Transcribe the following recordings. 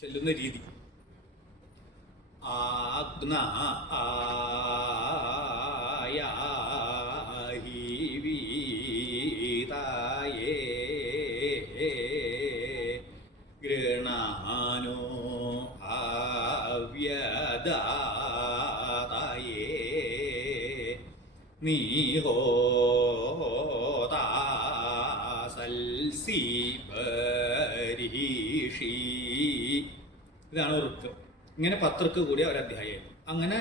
ചെല്ലുന്ന രീതി. ആഗ്ന ആയാഹി വീതായേ. ഗൃണാനോ ആവ്യദാതായേ ബരീഷി ഇതാണ് ഋക്ക് ഇങ്ങനെ പത്രക്ക് കൂടിയ ഒരു അധ്യായം അങ്ങനെ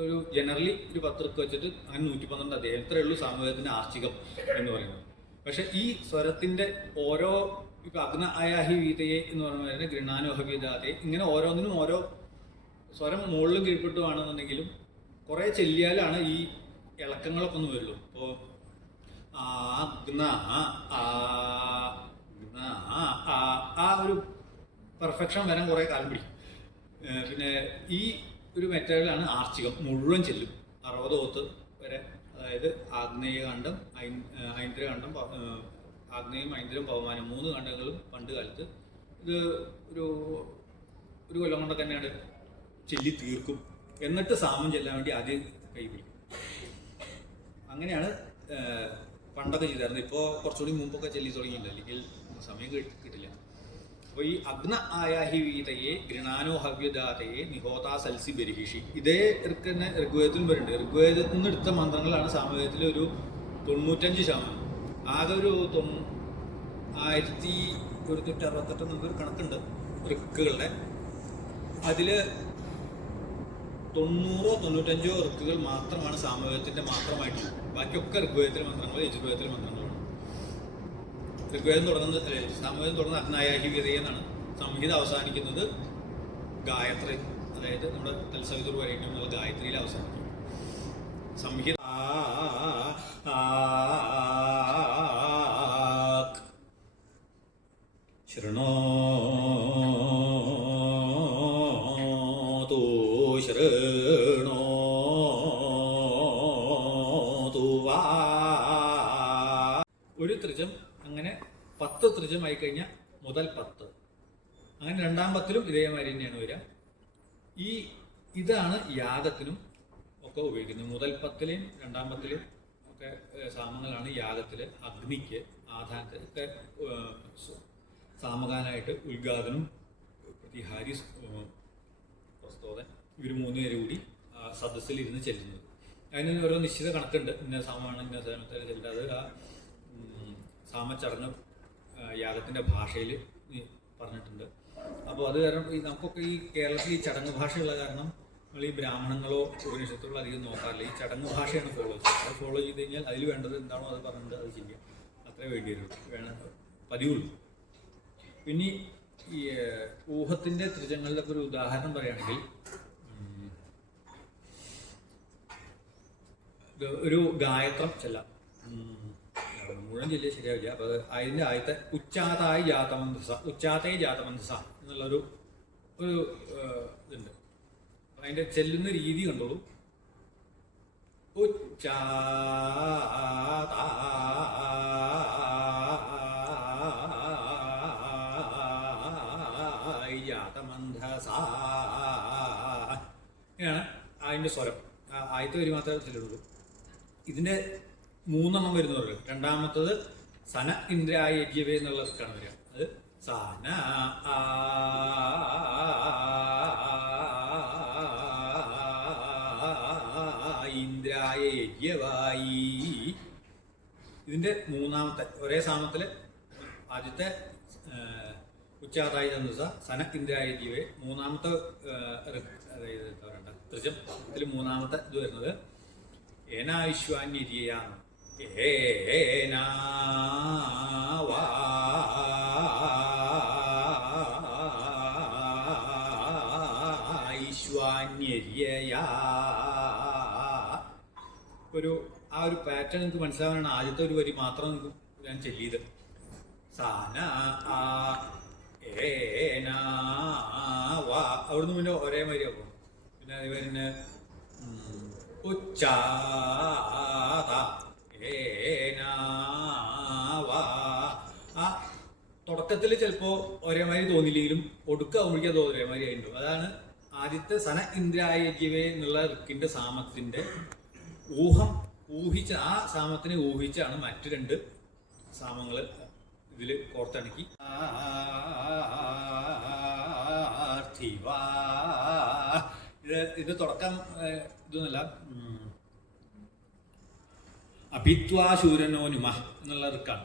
ഒരു ജനറലി ഒരു പത്രക്ക് വെച്ചിട്ട് അങ്ങനെ നൂറ്റി പന്ത്രണ്ട് അധ്യായം. ഇത്രയേ ഉള്ളൂ സാമൂഹ്യത്തിന്റെ ആർച്ചികം എന്ന് പറയുന്നത്. പക്ഷെ ഈ സ്വരത്തിന്റെ ഓരോ ഇപ്പൊ അഗ്ന അയാഹി വീതയെ എന്ന് പറയുന്നത് ഗൃണാനോഹവീതാതെ ഇങ്ങനെ ഓരോന്നിനും ഓരോ സ്വരം മുകളിലും കീഴ്പ്പെട്ടുവാണെന്നുണ്ടെങ്കിലും കുറെ ചെല്ലിയാലാണ് ഈ ഇളക്കങ്ങളൊക്കെ ഒന്ന് വരുള്ളൂ. ഇപ്പോൾ ആഗ്ന ആ ആ, ഒരു പെർഫെക്ഷൻ വരാൻ കുറേ കാലം പിടിക്കും. പിന്നെ ഈ ഒരു മെറ്റീരിയലാണ് ആർച്ചികം. മുഴുവൻ ചെല്ലും. അറുപത് ഓത്ത് വരെ. അതായത് ആഗ്നേയകാന്ഡം ഐ- ഐന്ദ്ര പ- ആഗ്നേയം ഐന്ദ്രം പവമാനം മൂന്ന് കാണ്ഡങ്ങളും പണ്ട് കാലത്ത് ഇത് ഒരു ഒരു കൊല്ലം കൊണ്ട് തന്നെയാണ് ചെല്ലി തീർക്കും. എന്നിട്ട് സാമം ചെല്ലാൻ വേണ്ടി ആദ്യം കൈ പിടിക്കും. അങ്ങനെയാണ് പണ്ടൊക്കെ ചെയ്തായിരുന്നത്. ഇപ്പോൾ കുറച്ചുകൂടി മുമ്പൊക്കെ ചെല്ലി തുടങ്ങിയിട്ടുണ്ട്. അല്ലെങ്കിൽ സമയം കിട്ടില്ല. അപ്പോൾ ഈ അഗ്ന ആയാഹി വീതയെ ഗൃണാനോ ഹവ്യദാതയെ നിഹോതാ സൽസി ബരിഹിഷി. ഇതേ തന്നെ ഋഗ്വേദത്തിലും വരുന്നുണ്ട്. ഋഗ്വേദത്തിൽ നിന്ന് എടുത്ത മന്ത്രങ്ങളാണ് സാമവേദത്തിലെ ഒരു തൊണ്ണൂറ്റഞ്ച് ശതമാനം. ആകെ ഒരു ആയിരത്തി ഒരുന്നൂറ്റി അറുപത്തെട്ട് എന്നൊരു കണക്കുണ്ട് ഋക്കുകളുടെ അതിൽ തൊണ്ണൂറോ തൊണ്ണൂറ്റഞ്ചോ ഋക്കുകൾ മാത്രമാണ് സാമവേദത്തിന്റെ മാത്രമായിട്ടുള്ളത്. ബാക്കിയൊക്കെ ഋഗ്വേദത്തിലെ മന്ത്രങ്ങൾ യജുർവേദത്തിലെ മന്ത്രങ്ങളാണ് ഋഗ്വേദം തുടങ്ങുന്നത് സാമവേദം തുടങ്ങുന്നത് അഗ്നായാഹി വിതയ എന്നാണ് സംഹിത അവസാനിക്കുന്നത്. ഗായത്രി അതായത് നമ്മുടെ തൽസവിതുർ വരേക്കും നമ്മൾ ഗായത്രിയിൽ അവസാനിക്കും. സംഹിത ആ, ത്രിജമായി കഴിഞ്ഞാൽ മുതൽ പത്ത്. അങ്ങനെ രണ്ടാം പത്തിലും ഇതേമാതിരി തന്നെയാണ് വരിക. ഈ ഇതാണ് യാഗത്തിനും ഒക്കെ ഉപയോഗിക്കുന്നത്. മുതൽ പത്തിലെയും രണ്ടാം പത്തിലെയും ഒക്കെ സാമങ്ങളാണ് യാഗത്തിൽ അഗ്നിക്ക് ആധാനത്തിൽ ഒക്കെ സാമകാനായിട്ട് ഉദ്ഘാടനം പ്രതിഹാരി പ്രസ്തോതൻ ഇവർ മൂന്ന് പേര് കൂടി സദസ്സിൽ ഇരുന്ന് ചെല്ലുന്നത്. അതിന് ഓരോ നിശ്ചിത കണക്കുണ്ട്. ഇന്ന സാമാണ് ഇന്ന സാധനത്തിൽ ചെല്ലുന്നത്. അത് ആ സാമ സാമച്ചടങ്ങ് ആ, യാഗത്തിന്റെ ഭാഷയിൽ പറഞ്ഞിട്ടുണ്ട്. അപ്പോൾ അത് കാരണം ഈ നമുക്കൊക്കെ ഈ കേരളത്തിൽ ഈ ചടങ്ങ് ഭാഷയുള്ള കാരണം നമ്മൾ ഈ ബ്രാഹ്മണങ്ങളോ ഉപനിഷത്തുകളോ അധികം നോക്കാറില്ല. ഈ ചടങ്ങ് ഭാഷയാണ് ഫോളോ ചെയ്യുന്നത്. അത് ഫോളോ ചെയ്ത് കഴിഞ്ഞാൽ അതിൽ വേണ്ടത് എന്താണോ അത് പറഞ്ഞിട്ട് അത് ചെയ്യാം. അത്രേ വേണ്ടി വരും വേണം പതിവുള്ളൂ. പിന്നെ ഈ ഊഹത്തിന്റെ ത്രിജങ്ങളുടെ ഒരു ഉദാഹരണം പറയുകയാണെങ്കിൽ ഒരു ഗായത്രം ചെല്ലാം. അവിടെ മുഴുവൻ ജില്ലയിൽ ശരിയാവില്ല. അപ്പൊ അത് അതിന്റെ ആദ്യത്തെ ഉച്ചാതായി ജാതമന്ധസ ഉച്ചാതേ ജാതമന്ധസ എന്നുള്ളൊരു ഒരു ഇതുണ്ട്. അതിന്റെ ചെല്ലുന്ന രീതി കണ്ടോളൂ. ഉച്ചാതാമന്ധസ ഇങ്ങനെയാണ് അതിന്റെ സ്വരം. ആദ്യത്തെ ഒരു മാത്രമേ ചെല്ലുള്ളൂ. ഇതിന്റെ മൂന്നെണ്ണം വരുന്നവർ രണ്ടാമത്തത് സന ഇന്ദ്രായ യജ്ഞവേ എന്നുള്ളതൊക്കെയാണ് വരിക. അത് സന ഇന്ദ്രായ യജ്ഞവായി. ഇതിന്റെ മൂന്നാമത്തെ ഒരേ സാമത്തിൽ ആദ്യത്തെ ഉച്ചാതായി ദിവസ സന ഇന്ദ്രായ യജ്ഞവേ മൂന്നാമത്തെ അതായത് ത്രിജം. ഇതിൽ മൂന്നാമത്തെ ഇത് വരുന്നത് ഏനാവിശ്വാന്യരിയാണ് ഒരു ആ ഒരു പാറ്റേൺ നിങ്ങൾക്ക് മനസ്സിലാവാനാണ് ആദ്യത്തെ ഒരു വരി മാത്രം നിങ്ങൾക്ക് ഞാൻ ചെല്ലിയത്. സാന ആ അവിടുന്ന് പിന്നെ ഒരേ മാതിരി ആക്കും പിന്നെ അതേപോലെ തന്നെ തുടക്കത്തിൽ ചിലപ്പോ ഒരേമാതിരി തോന്നില്ലെങ്കിലും ഒടുക്കാവുമ്പോഴേക്കും അത് ഒരേമാതിരി ആയിട്ടുണ്ടാവും അതാണ് ആദ്യത്തെ സന ഇന്ദ്രായജ്യവേ എന്നുള്ള ഋക്കിന്റെ സാമത്തിന്റെ ഊഹം ഊഹിച്ച ആ സാമത്തിനെ ഊഹിച്ചാണ് മറ്റു രണ്ട് സാമങ്ങൾ ഇതിൽ കോർത്തിണക്കി. ഇത് ഇത് തുടക്കം ഇതൊന്നുമല്ല. അഭിത്വാശൂരനോനുമ എന്നുള്ള ഋക്കാണ്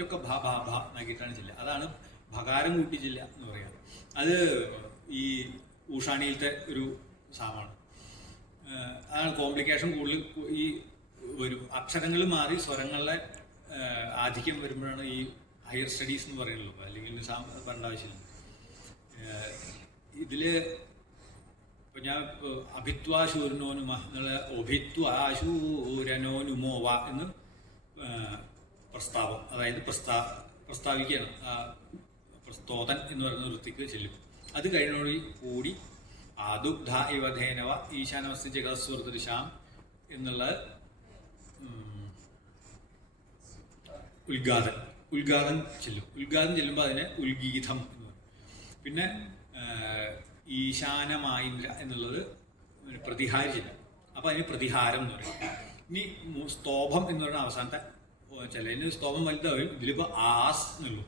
ബാക്കിയൊക്കെ ഭ ഭ ഭ എന്നാക്കിയിട്ടാണ് ജില്ല അതാണ് ഭകാരം കൂട്ടി ജില്ല എന്ന് പറയാം അത് ഈ ഊഷാണിയിലത്തെ ഒരു സാമാണ് അതാണ് കോംപ്ലിക്കേഷൻ കൂടുതൽ ഈ വരും. അക്ഷരങ്ങൾ മാറി സ്വരങ്ങളുടെ ആധിക്യം വരുമ്പോഴാണ് ഈ ഹയർ സ്റ്റഡീസ് എന്ന് പറയുന്നത്. അല്ലെങ്കിൽ സാം പറയേണ്ട ആവശ്യമില്ല. ഇതിൽ ഇപ്പൊ ഞാൻ അഭിത്വാശൂരനോനുമ എന്നുള്ള ഒഭിത്വാശൂരനോനുമോവ എന്ന് ഏഹ് പ്രസ്താവം അതായത് പ്രസ്താ പ്രസ്താവിക്കുകയാണ്. പ്രസ്തോതൻ എന്ന് പറയുന്ന വൃത്തിക്ക് ചെല്ലും. അത് കഴിഞ്ഞോടി കൂടി ആദുഗ്ധ ഇവധേനവ ഈശാനമസ്തി ജഗസ്വർദൃശാം എന്നുള്ള ഉദ്ഘാതൻ ഉദ്ഘാതൻ ചെല്ലും. ഉദ്ഘാതൻ ചെല്ലുമ്പോൾ അതിനെ ഉൽഗീതം എന്ന് പറയും. പിന്നെ ഈശാനമായി എന്നുള്ളത് പ്രതിഹാരി ചെല്ലും അപ്പൊ അതിന് പ്രതിഹാരം എന്ന് പറയും. ഇനി സ്തോഭം എന്ന് പറയുന്ന അവസാനത്തെ ചിലതിന് സ്തോമം വലുതാവും ഇതിലിപ്പോ ആസ് എന്നുള്ളൂ.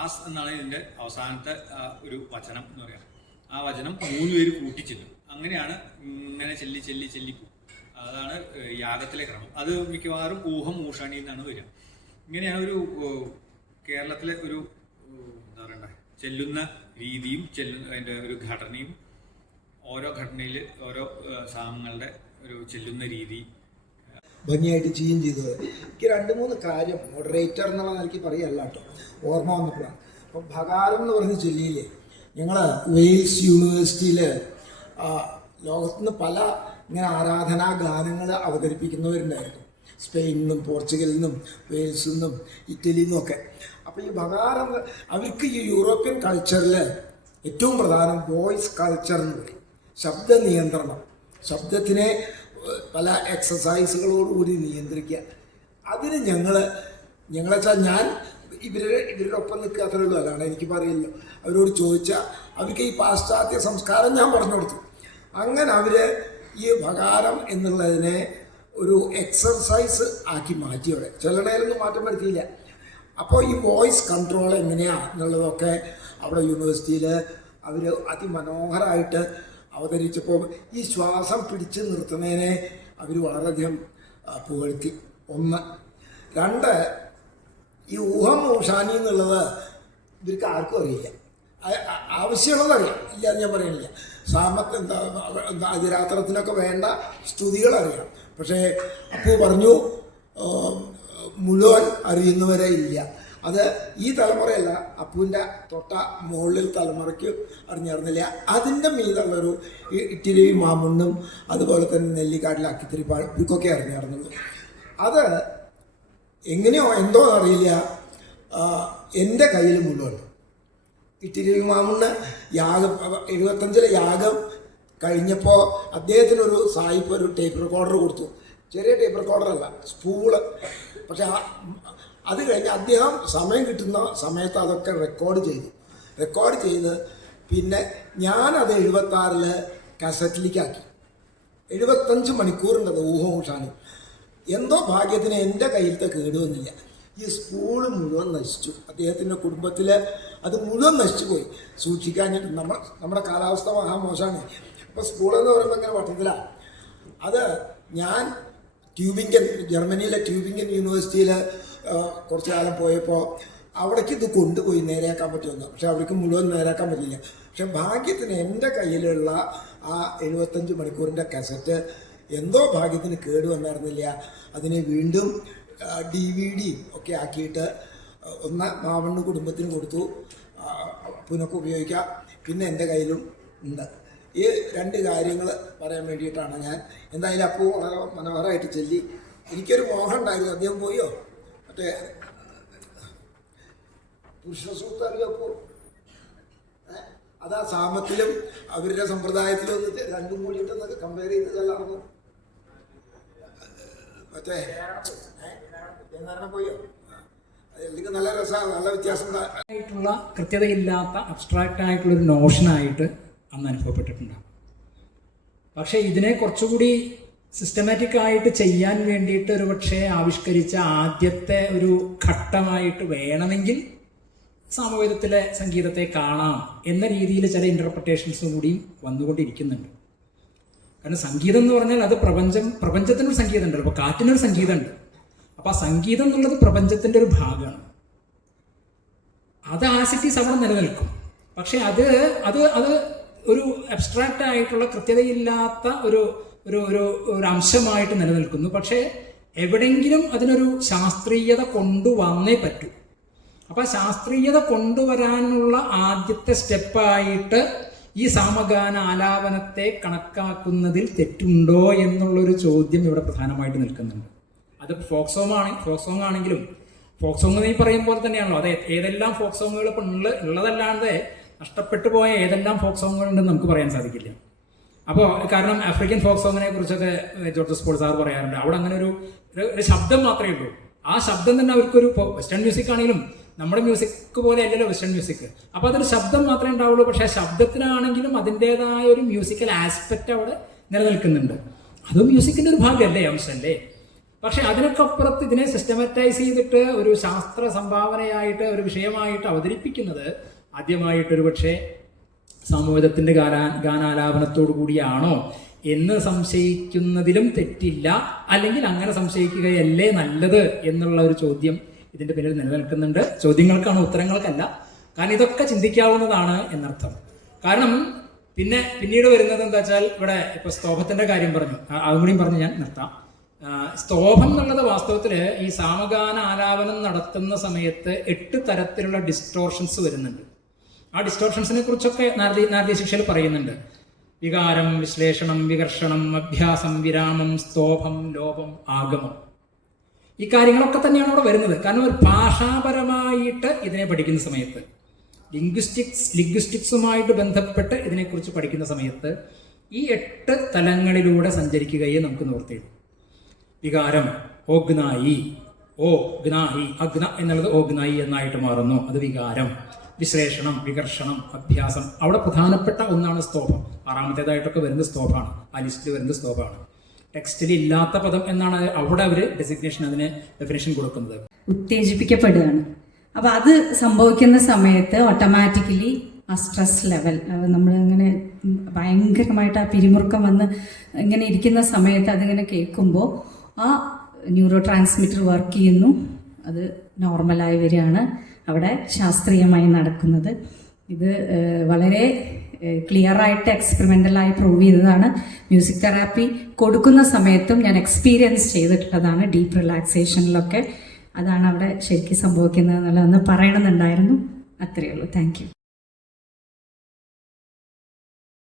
ആസ് എന്നാണ് ഇതിന്റെ അവസാനത്തെ ഒരു വചനം എന്ന് പറയാം. ആ വചനം മൂന്ന് പേര് കൂട്ടിച്ചെല്ലും അങ്ങനെയാണ് ഇങ്ങനെ ചെല്ലി ചെല്ലി ചെല്ലി അതാണ് യാഗത്തിലെ ക്രമം. അത് മിക്കവാറും ഊഹം ഊഷാണി എന്നാണ് വരിക. ഇങ്ങനെയാണ് ഒരു കേരളത്തിലെ ഒരു എന്താ പറയണ്ട ചെല്ലുന്ന രീതിയും ചെല്ലുന്ന അതിന്റെ ഒരു ഘടനയും ഓരോ ഘടനയിൽ ഓരോ സാമങ്ങളുടെ ഒരു ചെല്ലുന്ന രീതി ഭംഗിയായിട്ട് ചെയ്യുകയും ചെയ്തത്. എനിക്ക് രണ്ട് മൂന്ന് കാര്യം മോഡറേറ്റർ എന്നുള്ള നിലയ്ക്ക് പറയല്ല കേട്ടോ. ഓർമ്മ വന്നപ്പോഴാണ്. അപ്പം ഭകാരം എന്ന് പറഞ്ഞ ചൊല്ലിയില്ലേ ഞങ്ങൾ വെയിൽസ് യൂണിവേഴ്സിറ്റിയിൽ ലോകത്തുനിന്ന് പല ഇങ്ങനെ ആരാധനാ ഗാനങ്ങൾ അവതരിപ്പിക്കുന്നവരുണ്ടായിരുന്നു. സ്പെയിനിൽ നിന്നും പോർച്ചുഗലിൽ നിന്നും വെയിൽസിൽ നിന്നും ഇറ്റലിയിൽ നിന്നൊക്കെ അപ്പോൾ ഈ ഭകാരം അവർക്ക് ഈ യൂറോപ്യൻ കൾച്ചറിൽ ഏറ്റവും പ്രധാനം വോയിസ് കൾച്ചർ എന്ന് പറയും. ശബ്ദ നിയന്ത്രണം. ശബ്ദത്തിനെ പല എക്സസൈസുകളോടുകൂടി നിയന്ത്രിക്കുക. അതിന് ഞങ്ങൾ ഞങ്ങളെച്ചാൽ ഞാൻ ഇവരുടെ ഇവരുടെ ഒപ്പം നിൽക്കുക അത്രേ ഉള്ളൂ അതാണ് എനിക്ക് പറയില്ല അവരോട് ചോദിച്ചാൽ അവർക്ക് ഈ പാശ്ചാത്യ സംസ്കാരം ഞാൻ പറഞ്ഞു കൊടുത്തു. അങ്ങനെ അവർ ഈ ഭകാരം എന്നുള്ളതിനെ ഒരു എക്സർസൈസ് ആക്കി മാറ്റി അവിടെ. ചിലടയിലൊന്നും മാറ്റം വരുത്തിയില്ല. അപ്പോൾ ഈ വോയിസ് കൺട്രോൾ എങ്ങനെയാണ് എന്നുള്ളതൊക്കെ അവിടെ യൂണിവേഴ്സിറ്റിയിൽ അവർ അതിമനോഹരമായിട്ട് അവതരിച്ചപ്പോൾ ഈ ശ്വാസം പിടിച്ച് നിർത്തുന്നതിനെ അവർ വളരെയധികം പുകഴ്ത്തി. ഒന്ന്. രണ്ട് ഈ ഊഹം ഊഷാനി എന്നുള്ളത് ഇവർക്ക് ആർക്കും അറിയില്ല. ആവശ്യമുള്ളതറിയാം ഇല്ല എന്ന് ഞാൻ പറയുന്നില്ല. സാമത്ത് എന്താ അതിരാത്രത്തിനൊക്കെ വേണ്ട സ്തുതികൾ അറിയാം. പക്ഷേ അപ്പു പറഞ്ഞു മുഴുവൻ അറിയുന്നവരെ ഇല്ല. അത് ഈ തലമുറയല്ല അപ്പുവിന്റെ തൊട്ട മുകളിൽ തലമുറയ്ക്ക് അറിഞ്ഞറിഞ്ഞില്ല അതിന്റെ മീതുള്ളൊരു ഇട്ടിരി മാമുണ്ണും അതുപോലെ തന്നെ നെല്ലിക്കാട്ടിലെ അക്കിത്തിരി ഇവർക്കൊക്കെ അറിഞ്ഞറിഞ്ഞുള്ളൂ അത് എങ്ങനെയോ എന്തോ അറിയില്ല. എന്റെ കയ്യിൽ മുഴുവൻ ഇട്ടിരി മാമുണ്ണ യാഗം എഴുപത്തഞ്ചിലെ യാഗം കഴിഞ്ഞപ്പോൾ അദ്ദേഹത്തിനൊരു സായിപ്പ് ഒരു ടേപ്പ് റെക്കോർഡർ കൊടുത്തു. ചെറിയ ടേപ്പ് റെക്കോർഡറല്ല സ്പൂൾ. പക്ഷെ അത് കഴിഞ്ഞ് അദ്ദേഹം സമയം കിട്ടുന്ന സമയത്ത് അതൊക്കെ റെക്കോർഡ് ചെയ്തു. റെക്കോർഡ് ചെയ്ത് പിന്നെ ഞാനത് എഴുപത്താറിൽ കസറ്റിലേക്കാക്കി എഴുപത്തഞ്ച് മണിക്കൂറുണ്ടത് ഊഹമൂഷാണ് എന്തോ ഭാഗ്യത്തിന് എന്റെ കയ്യിലത്തെ കേടുവന്നില്ല ഈ സ്കൂൾ മുഴുവൻ നശിച്ചു. അദ്ദേഹത്തിന്റെ കുടുംബത്തിൽ അത് മുഴുവൻ നശിച്ചു പോയി. സൂക്ഷിക്കാഞ്ഞിട്ട് നമ്മൾ നമ്മുടെ കാലാവസ്ഥ മഹാമോശമാണ്. അപ്പോൾ സ്കൂളെന്ന് പറയുമ്പോൾ അങ്ങനെ വട്ടത്തിലാണ് അത് ഞാൻ ട്യൂബിങ്കൻ ജർമ്മനിയിലെ ട്യൂബിങ്കൻ യൂണിവേഴ്സിറ്റിയിൽ കുറച്ച് കാലം പോയപ്പോൾ അവിടേക്ക് ഇത് കൊണ്ടുപോയി നേരെയാക്കാൻ പറ്റുമെന്ന്. പക്ഷെ അവിടേക്ക് മുഴുവൻ നേരെയാക്കാൻ പറ്റില്ല പക്ഷെ ഭാഗ്യത്തിന് എന്റെ കയ്യിലുള്ള ആ എഴുപത്തഞ്ച് മണിക്കൂറിന്റെ കസറ്റ് എന്തോ ഭാഗ്യത്തിന് കേട് വന്നായിരുന്നില്ല. അതിനെ വീണ്ടും ഡി വി ഡി ഒക്കെ ആക്കിയിട്ട് ഒന്ന് മാവണ്ണു കുടുംബത്തിന് കൊടുത്തു. പുനക്ക് ഉപയോഗിക്കാം. പിന്നെ എന്റെ കയ്യിലും ഉണ്ട്. ഈ രണ്ട് കാര്യങ്ങൾ പറയാൻ വേണ്ടിയിട്ടാണ് ഞാൻ. എന്തായാലും അപ്പോൾ വളരെ മനോഹരമായിട്ട് ചൊല്ലി. എനിക്കൊരു മോഹം ഉണ്ടായിരുന്നു. അദ്ദേഹം പോയോ? മറ്റേ അറിയപ്പോ അതാ സാമത്തിലും അവരുടെ സമ്പ്രദായത്തിലും ഒന്ന് രണ്ടും കൂടിയിട്ട് എന്നൊക്കെ കമ്പയർ ചെയ്തതല്ലായിരുന്നു മറ്റേ പോയോ നല്ല രസമാണ് നല്ല വ്യത്യാസം ആയിട്ടുള്ള കൃത്യതയില്ലാത്ത അബ്സ്ട്രാക്റ്റ് ആയിട്ടുള്ള ഒരു നോഷനായിട്ട് അന്ന് അനുഭവപ്പെട്ടിട്ടുണ്ടാകും പക്ഷേ ഇതിനെ കുറച്ചുകൂടി സിസ്റ്റമാറ്റിക് ആയിട്ട് ചെയ്യാൻ വേണ്ടിയിട്ട് ഒരു പക്ഷേ ആവിഷ്കരിച്ച ആദ്യത്തെ ഒരു ഘട്ടമായിട്ട് വേണമെങ്കിൽ സാമവേദത്തിലെ സംഗീതത്തെ കാണാം എന്ന രീതിയിൽ ചില ഇന്റർപ്രിട്ടേഷൻസും കൂടി വന്നുകൊണ്ടിരിക്കുന്നുണ്ട്. കാരണം സംഗീതം എന്ന് പറഞ്ഞാൽ അത് പ്രപഞ്ചം പ്രപഞ്ചത്തിനൊരു സംഗീതം ഉണ്ടല്ലോ അപ്പോൾ കാറ്റിനൊരു സംഗീതമുണ്ട്. അപ്പോൾ ആ സംഗീതം എന്നുള്ളത് പ്രപഞ്ചത്തിന്റെ ഒരു ഭാഗമാണ്. അത് ആസിറ്റീസ് അവിടെ നിലനിൽക്കും. പക്ഷെ അത് അത് അത് ഒരു അബ്സ്ട്രാക്റ്റ് ആയിട്ടുള്ള കൃത്യതയില്ലാത്ത ഒരു ഒരു ഒരു ഒരു അംശമായിട്ട് നിലനിൽക്കുന്നു. പക്ഷേ എവിടെങ്കിലും അതിനൊരു ശാസ്ത്രീയത കൊണ്ടുവന്നേ പറ്റൂ. അപ്പൊ ശാസ്ത്രീയത കൊണ്ടുവരാനുള്ള ആദ്യത്തെ സ്റ്റെപ്പായിട്ട് ഈ സാമഗാന ആലാപനത്തെ കണക്കാക്കുന്നതിൽ തെറ്റുണ്ടോ എന്നുള്ളൊരു ചോദ്യം ഇവിടെ പ്രധാനമായിട്ട് നിൽക്കുന്നുണ്ട്. അത് ഫോക്ക് സോങ് ആണ് ആണെങ്കിലും ഫോക്ക് സോങ് നീ പറയും പോലെ തന്നെയാണല്ലോ. അതെ ഏതെല്ലാം ഫോക്ക് സോങ്ങുകൾ ഇപ്പം ഉള്ള ഉള്ളതല്ലാതെ നഷ്ടപ്പെട്ടു പോയ ഏതെല്ലാം ഫോക്ക് സോങ്ങുകൾ ഉണ്ടെന്ന് നമുക്ക് പറയാൻ സാധിക്കില്ല. അപ്പോൾ കാരണം ആഫ്രിക്കൻ ഫോക്ക് സോങ്ങിനെ കുറിച്ചൊക്കെ ജോർജ് സ്പോൾ സാർ പറയാറുണ്ട്. അവിടെ അങ്ങനെ ഒരു ഒരു- ശബ്ദം മാത്രമേ ഉള്ളൂ. ആ ശബ്ദം തന്നെ അവർക്കൊരു വെസ്റ്റേൺ മ്യൂസിക് ആണെങ്കിലും നമ്മുടെ മ്യൂസിക് പോലെ അല്ലല്ലോ വെസ്റ്റേൺ മ്യൂസിക് അപ്പോൾ അതൊരു ശബ്ദം മാത്രമേ ഉണ്ടാവുള്ളൂ. പക്ഷേ ശബ്ദത്തിനാണെങ്കിലും അതിന്റെതായ ഒരു മ്യൂസിക്കൽ ആസ്പെക്റ്റ് അവിടെ നിലനിൽക്കുന്നുണ്ട്. അത് മ്യൂസിക്കിന്റെ ഒരു ഭാഗമല്ലേ അംശമല്ലേ പക്ഷേ അതിനൊക്കെ അപ്പുറത്ത് ഇതിനെ സിസ്റ്റമാറ്റൈസ് ചെയ്തിട്ട് ഒരു ശാസ്ത്ര സംഭാവനയായിട്ട് ഒരു വിഷയമായിട്ട് അവതരിപ്പിക്കുന്നത് ആദ്യമായിട്ടൊരു പക്ഷേ സാമൂഹികത്തിന്റെ ഗാനാ ഗാനാലാപനത്തോടു കൂടിയാണോ എന്ന് സംശയിക്കുന്നതിലും തെറ്റില്ല. അല്ലെങ്കിൽ അങ്ങനെ സംശയിക്കുകയല്ലേ നല്ലത് എന്നുള്ള ഒരു ചോദ്യം ഇതിന്റെ പിന്നിൽ നിലനിൽക്കുന്നുണ്ട്. ചോദ്യങ്ങൾക്കാണ് ഉത്തരങ്ങൾക്കല്ല. കാരണം ഇതൊക്കെ ചിന്തിക്കാവുന്നതാണ് എന്നർത്ഥം. കാരണം പിന്നെ പിന്നീട് വരുന്നത് എന്താ വെച്ചാൽ ഇവിടെ ഇപ്പൊ സ്തോഭത്തിന്റെ കാര്യം പറഞ്ഞു. ആ- അതും കൂടിയും പറഞ്ഞ് ഞാൻ നിർത്താം. സ്തോഭം എന്നുള്ളത് വാസ്തവത്തിൽ ഈ സാമഗാന ആലാപനം നടത്തുന്ന സമയത്ത് എട്ട് തരത്തിലുള്ള ഡിസ്ട്രോഷൻസ് വരുന്നുണ്ട്. ആ ഡിസ്റ്റോർഷൻസിനെ കുറിച്ചൊക്കെ നാരദീ നാരദീയ ശിക്ഷയിൽ പറയുന്നുണ്ട്. വികാരം വിശ്ലേഷണം വികർഷണം അഭ്യാസം വിരാമം സ്തോഭം ലോപം ആഗമം. ഈ കാര്യങ്ങളൊക്കെ തന്നെയാണ് അവിടെ വരുന്നത്. കാരണം ഒരു ഭാഷാപരമായിട്ട് ഇതിനെ പഠിക്കുന്ന സമയത്ത് ലിംഗ്വിസ്റ്റിക്സ് ലിംഗ്വിസ്റ്റിക്സുമായിട്ട് ബന്ധപ്പെട്ട് ഇതിനെക്കുറിച്ച് പഠിക്കുന്ന സമയത്ത് ഈ എട്ട് തലങ്ങളിലൂടെ സഞ്ചരിക്കുകയേ നമുക്ക് നിവർത്തിയുള്ളൂ വികാരം ഓഗ്നായി ഓ ഗ്നാഹി അഗ്ന എന്നുള്ളത് ഓഗ്നായി എന്നായിട്ട് മാറുന്നു. അത് വികാരം. വിശ്ലേഷണം വികർഷണം അഭ്യാസം. അവിടെ പ്രധാനപ്പെട്ട ഒന്നാണ് സ്തോഭം. ആറാമത്തേതായിട്ടൊക്കെ വരുന്ന സ്തോഭമാണ്. ആ ലിസ്റ്റിൽ വരുന്ന സ്തോഭമാണ്. ടെക്സ്റ്റിൽ ഇല്ലാത്ത പദം എന്നാണ് അവിടെ അവർ ഡെസിഗ്നേഷൻ അതിന് ഡെഫിനേഷൻ കൊടുക്കുന്നത്. ഉത്തേജിപ്പിക്കപ്പെടുകയാണ്. അപ്പൊ അത് സംഭവിക്കുന്ന സമയത്ത് ഓട്ടോമാറ്റിക്കലി ആ സ്ട്രെസ് ലെവൽ നമ്മൾ ഇങ്ങനെ ഭയങ്കരമായിട്ട് ആ പിരിമുറുക്കം വന്ന് ഇങ്ങനെ ഇരിക്കുന്ന സമയത്ത് അതിങ്ങനെ കേൾക്കുമ്പോൾ ആ ന്യൂറോ ട്രാൻസ്മിറ്റർ വർക്ക് ചെയ്യുന്നു. അത് നോർമലായി വരികയാണ്. അവിടെ ശാസ്ത്രീയമായി നടക്കുന്നത്. ഇത് വളരെ ക്ലിയർ ആയിട്ട് എക്സ്പെരിമെന്റലായി പ്രൂവ് ചെയ്തതാണ്. മ്യൂസിക് തെറാപ്പി കൊടുക്കുന്ന സമയത്തും ഞാൻ എക്സ്പീരിയൻസ് ചെയ്തിട്ടുള്ളതാണ് ഡീപ്പ് റിലാക്സേഷനിലൊക്കെ. അതാണ് അവിടെ ശരിക്കും സംഭവിക്കുന്നത് എന്നുള്ളതെന്ന് പറയണമെന്നുണ്ടായിരുന്നു. അത്രയേ ഉള്ളൂ. താങ്ക്